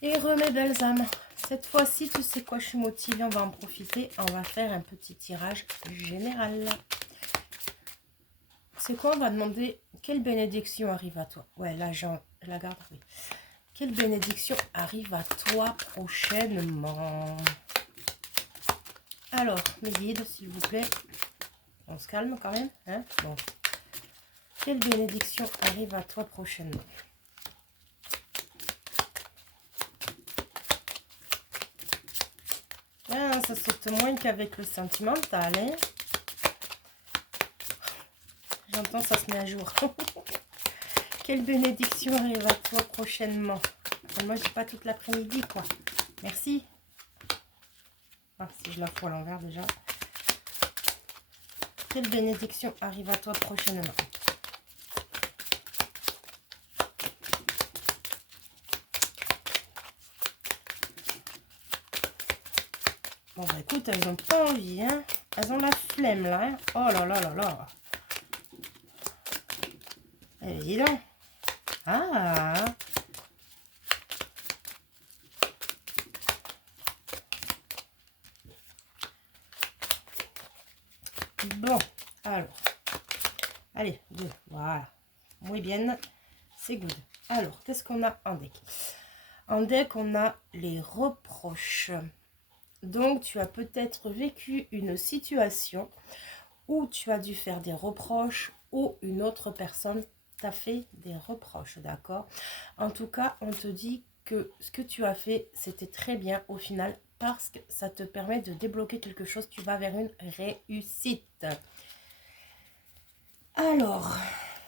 Et mes belles âmes, cette fois-ci, tu sais quoi, je suis motivée, on va en profiter. On va faire un petit tirage général. C'est quoi, on va demander quelle bénédiction arrive à toi. Ouais, là, je la garde, oui. Quelle bénédiction arrive à toi prochainement? Alors, mes guides, s'il vous plaît. On se calme quand même, hein? Bon. Quelle bénédiction arrive à toi prochainement? Ah, ça saute moins qu'avec le sentimental, hein? J'entends, ça se met à jour. Quelle bénédiction arrive à toi prochainement? Moi, je n'ai pas toute l'après-midi, quoi. Merci. Ah, si je la fous à l'envers déjà. Quelle bénédiction arrive à toi prochainement? Bon, bah écoute, elles n'ont pas envie, hein. Elles ont la flemme, là. Hein. Oh là là là là. Eh, dis donc. Ah. Bon, alors. Allez, deux. Voilà. Muy bien. C'est good. Alors, qu'est-ce qu'on a en deck? En deck, on a les reproches. Donc, tu as peut-être vécu une situation où tu as dû faire des reproches ou une autre personne t'a fait des reproches, d'accord? En tout cas, on te dit que ce que tu as fait, c'était très bien au final parce que ça te permet de débloquer quelque chose. Tu vas vers une réussite. Alors,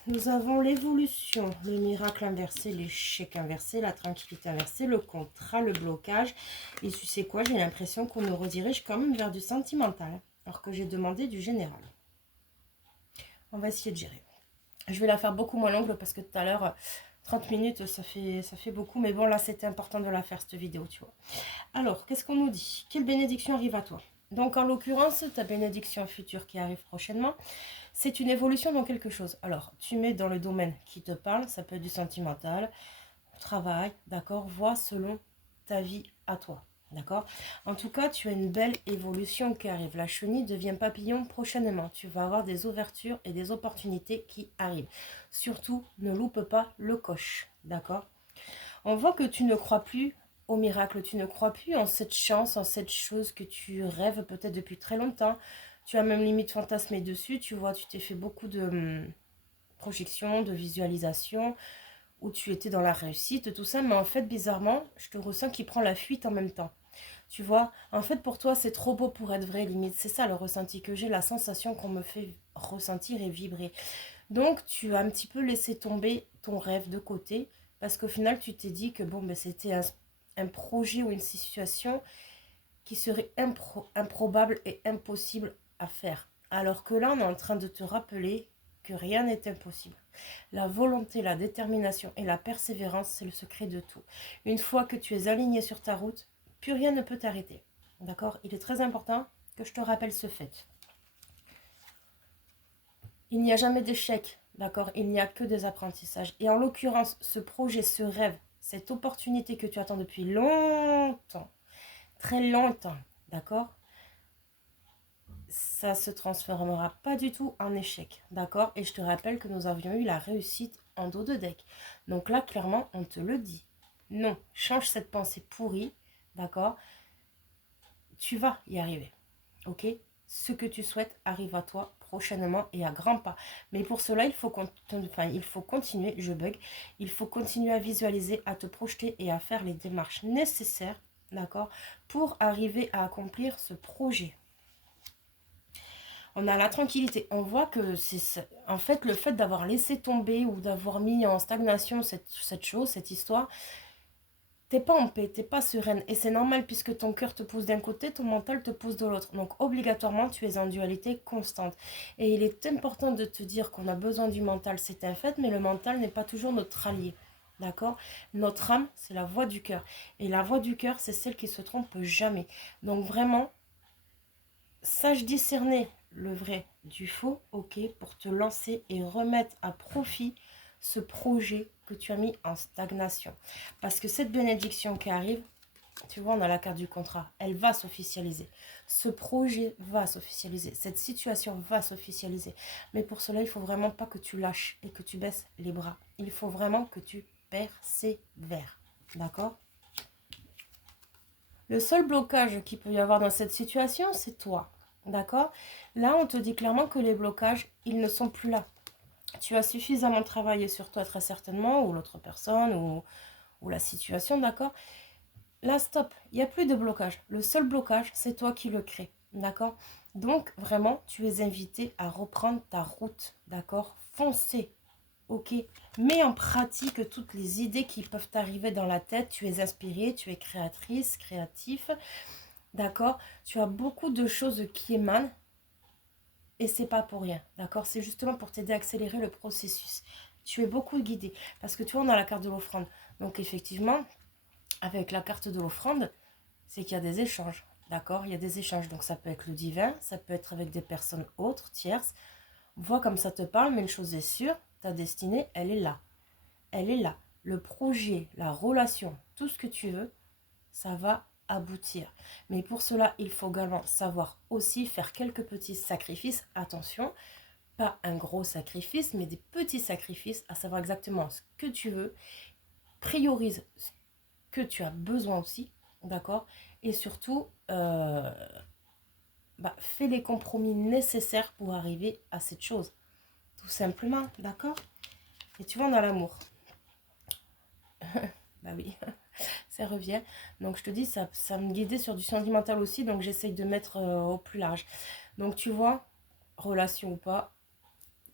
nous avons l'évolution, le miracle inversé, l'échec inversé, la tranquillité inversée, le contrat, le blocage. Et tu sais quoi, j'ai l'impression qu'on nous redirige quand même vers du sentimental, hein, alors que j'ai demandé du général. On va essayer de gérer. Je vais la faire beaucoup moins longue parce que tout à l'heure, 30 minutes, ça fait beaucoup. Mais bon, là, c'était important de la faire, cette vidéo, tu vois. Alors, qu'est-ce qu'on nous dit? Quelle bénédiction arrive à toi? Donc, en l'occurrence, ta bénédiction future qui arrive prochainement, c'est une évolution dans quelque chose. Alors, tu mets dans le domaine qui te parle, ça peut être du sentimental, travail, d'accord? Vois selon ta vie à toi, d'accord? En tout cas, tu as une belle évolution qui arrive. La chenille devient papillon prochainement. Tu vas avoir des ouvertures et des opportunités qui arrivent. Surtout, ne loupe pas le coche, d'accord? On voit que tu ne crois plus au miracle, tu ne crois plus en cette chance, en cette chose que tu rêves peut-être depuis très longtemps. Tu as même limite fantasmé dessus, tu vois, tu t'es fait beaucoup de projections, de visualisations, où tu étais dans la réussite, tout ça, mais en fait, bizarrement, je te ressens qui prend la fuite en même temps. Tu vois, en fait, pour toi, c'est trop beau pour être vrai, limite. C'est ça le ressenti que j'ai, la sensation qu'on me fait ressentir et vibrer. Donc, tu as un petit peu laissé tomber ton rêve de côté, parce qu'au final, tu t'es dit que bon, ben, c'était un projet ou une situation qui serait improbable et impossible à faire. Alors que là, on est en train de te rappeler que rien n'est impossible. La volonté, la détermination et la persévérance, c'est le secret de tout. Une fois que tu es aligné sur ta route, plus rien ne peut t'arrêter. D'accord? Il est très important que je te rappelle ce fait. Il n'y a jamais d'échec. D'accord? Il n'y a que des apprentissages. Et en l'occurrence, ce projet, ce rêve, cette opportunité que tu attends depuis longtemps, très longtemps, d'accord? Ça se transformera pas du tout en échec, d'accord? Et je te rappelle que nous avions eu la réussite en dos de deck. Donc là, clairement, on te le dit. Non, change cette pensée pourrie, d'accord? Tu vas y arriver, ok? Ce que tu souhaites arrive à toi prochainement et à grands pas. Mais pour cela, il faut continuer, je bug, il faut continuer à visualiser, à te projeter et à faire les démarches nécessaires, d'accord? Pour arriver à accomplir ce projet. On a la tranquillité. On voit que c'est en fait le fait d'avoir laissé tomber ou d'avoir mis en stagnation cette chose, cette histoire, t'es pas en paix, t'es pas sereine. Et c'est normal puisque ton cœur te pousse d'un côté, ton mental te pousse de l'autre. Donc obligatoirement, tu es en dualité constante. Et il est important de te dire qu'on a besoin du mental, c'est un fait, mais le mental n'est pas toujours notre allié. D'accord? Notre âme, c'est la voix du cœur. Et la voix du cœur, c'est celle qui se trompe jamais. Donc vraiment, sache discerner le vrai du faux, ok, pour te lancer et remettre à profit ce projet que tu as mis en stagnation. Parce que cette bénédiction qui arrive, tu vois, on a la carte du contrat. Elle va s'officialiser. Ce projet va s'officialiser. Cette situation va s'officialiser. Mais pour cela, il ne faut vraiment pas que tu lâches et que tu baisses les bras. Il faut vraiment que tu persévères. D'accord? Le seul blocage qu'il peut y avoir dans cette situation, c'est toi. D'accord? Là, on te dit clairement que les blocages, ils ne sont plus là. Tu as suffisamment travaillé sur toi très certainement, ou l'autre personne, ou la situation, d'accord? Là, stop, il n'y a plus de blocage. Le seul blocage, c'est toi qui le crée, d'accord? Donc, vraiment, tu es invité à reprendre ta route, d'accord? Foncez, ok? Mets en pratique toutes les idées qui peuvent t'arriver dans la tête. Tu es inspirée, tu es créatrice, créatif, d'accord? Tu as beaucoup de choses qui émanent et c'est pas pour rien, d'accord? C'est justement pour t'aider à accélérer le processus. Tu es beaucoup guidé parce que tu vois, on a la carte de l'offrande. Donc, effectivement, avec la carte de l'offrande, c'est qu'il y a des échanges, d'accord? Il y a des échanges, donc ça peut être le divin, ça peut être avec des personnes autres, tierces. Vois comme ça te parle, mais une chose est sûre, ta destinée, elle est là. Elle est là. Le projet, la relation, tout ce que tu veux, ça va aboutir. Mais pour cela, il faut également savoir aussi faire quelques petits sacrifices. Attention, pas un gros sacrifice, mais des petits sacrifices, à savoir exactement ce que tu veux. Priorise ce que tu as besoin aussi, d'accord? Et surtout, fais les compromis nécessaires pour arriver à cette chose. Tout simplement, d'accord? Et tu vois, on a l'amour. Bah oui, ça revient. Donc je te dis, ça me guidait sur du sentimental aussi, donc j'essaye de mettre au plus large. Donc tu vois, relation ou pas,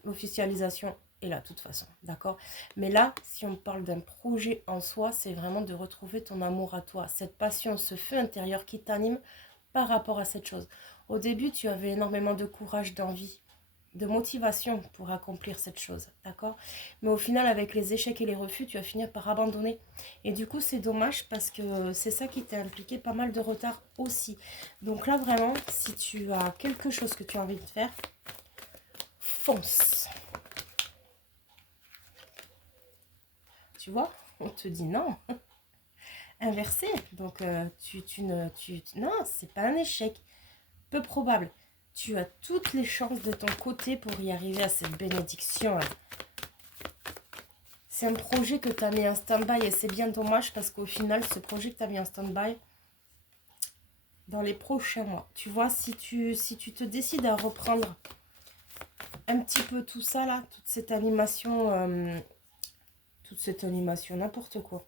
l'officialisation est là de toute façon, d'accord? Mais là, si on parle d'un projet en soi, c'est vraiment de retrouver ton amour à toi, cette passion, ce feu intérieur qui t'anime par rapport à cette chose. Au début, tu avais énormément de courage, d'envie, de motivation pour accomplir cette chose, d'accord? Mais au final, avec les échecs et les refus, tu vas finir par abandonner. Et du coup, c'est dommage parce que c'est ça qui t'a impliqué pas mal de retard aussi. Donc là, vraiment, si tu as quelque chose que tu as envie de faire, fonce. Tu vois, on te dit non. Inversé. Donc, non, c'est pas un échec. Peu probable. Tu as toutes les chances de ton côté pour y arriver à cette bénédiction-là. C'est un projet que tu as mis en stand-by et c'est bien dommage parce qu'au final, ce projet que tu as mis en stand-by, dans les prochains mois, tu vois, si tu te décides à reprendre un petit peu tout ça là, toute cette animation, n'importe quoi.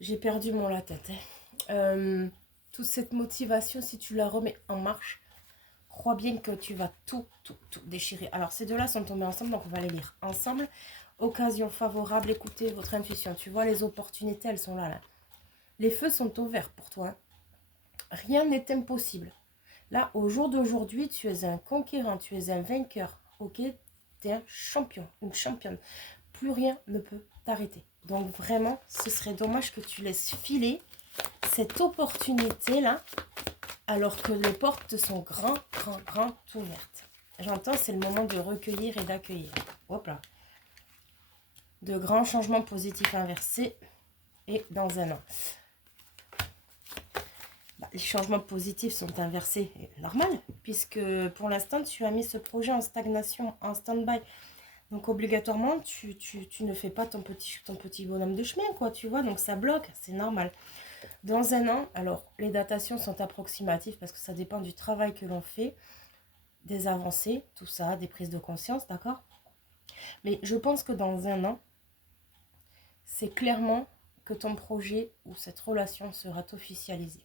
J'ai perdu mon la tête. Toute cette motivation, si tu la remets en marche, crois bien que tu vas tout déchirer. Alors, ces deux-là sont tombés ensemble, donc on va les lire ensemble. Occasion favorable, écoutez votre intuition. Tu vois, les opportunités, elles sont là, là. Les feux sont ouverts pour toi. Rien n'est impossible. Là, au jour d'aujourd'hui, tu es un conquérant, tu es un vainqueur. Ok? Tu es un champion, une championne. Plus rien ne peut t'arrêter. Donc vraiment, ce serait dommage que tu laisses filer cette opportunité-là alors que les portes sont grand ouvertes. J'entends, c'est le moment de recueillir et d'accueillir. Hop là. De grands changements positifs inversés et dans un an. Les changements positifs sont inversés, normal, puisque pour l'instant, tu as mis ce projet en stagnation, en stand-by. Donc, obligatoirement, tu ne fais pas ton petit bonhomme de chemin, quoi, tu vois, donc ça bloque, c'est normal. Dans un an, alors, les datations sont approximatives parce que ça dépend du travail que l'on fait, des avancées, tout ça, des prises de conscience, d'accord? Mais je pense que dans un an, c'est clairement que ton projet ou cette relation sera officialisée.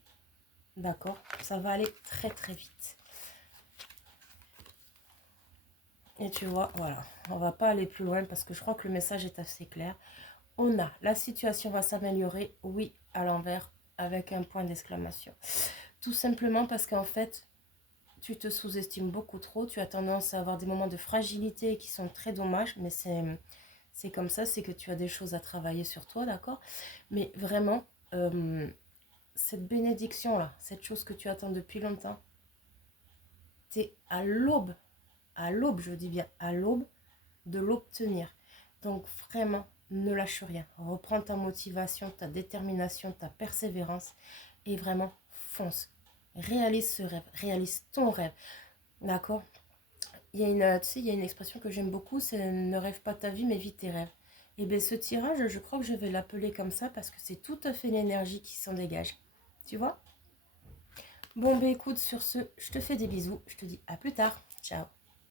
D'accord? Ça va aller très vite. Et tu vois, voilà. On va pas aller plus loin parce que je crois que le message est assez clair. La situation va s'améliorer, oui, à l'envers, avec un point d'exclamation. Tout simplement parce qu'en fait, tu te sous-estimes beaucoup trop. Tu as tendance à avoir des moments de fragilité qui sont très dommages, mais c'est comme ça, c'est que tu as des choses à travailler sur toi, d'accord? Mais vraiment, cette bénédiction-là, cette chose que tu attends depuis longtemps, tu es à l'aube, je dis bien à l'aube, de l'obtenir. Donc vraiment, ne lâche rien. Reprends ta motivation, ta détermination, ta persévérance et vraiment fonce. Réalise ce rêve, réalise ton rêve. D'accord? Il y a une, tu sais, il y a une expression que j'aime beaucoup, c'est ne rêve pas ta vie, mais vis tes rêves. Et bien ce tirage, je crois que je vais l'appeler comme ça parce que c'est tout à fait l'énergie qui s'en dégage. Tu vois? Bon, ben écoute, sur ce, je te fais des bisous. Je te dis à plus tard. Ciao.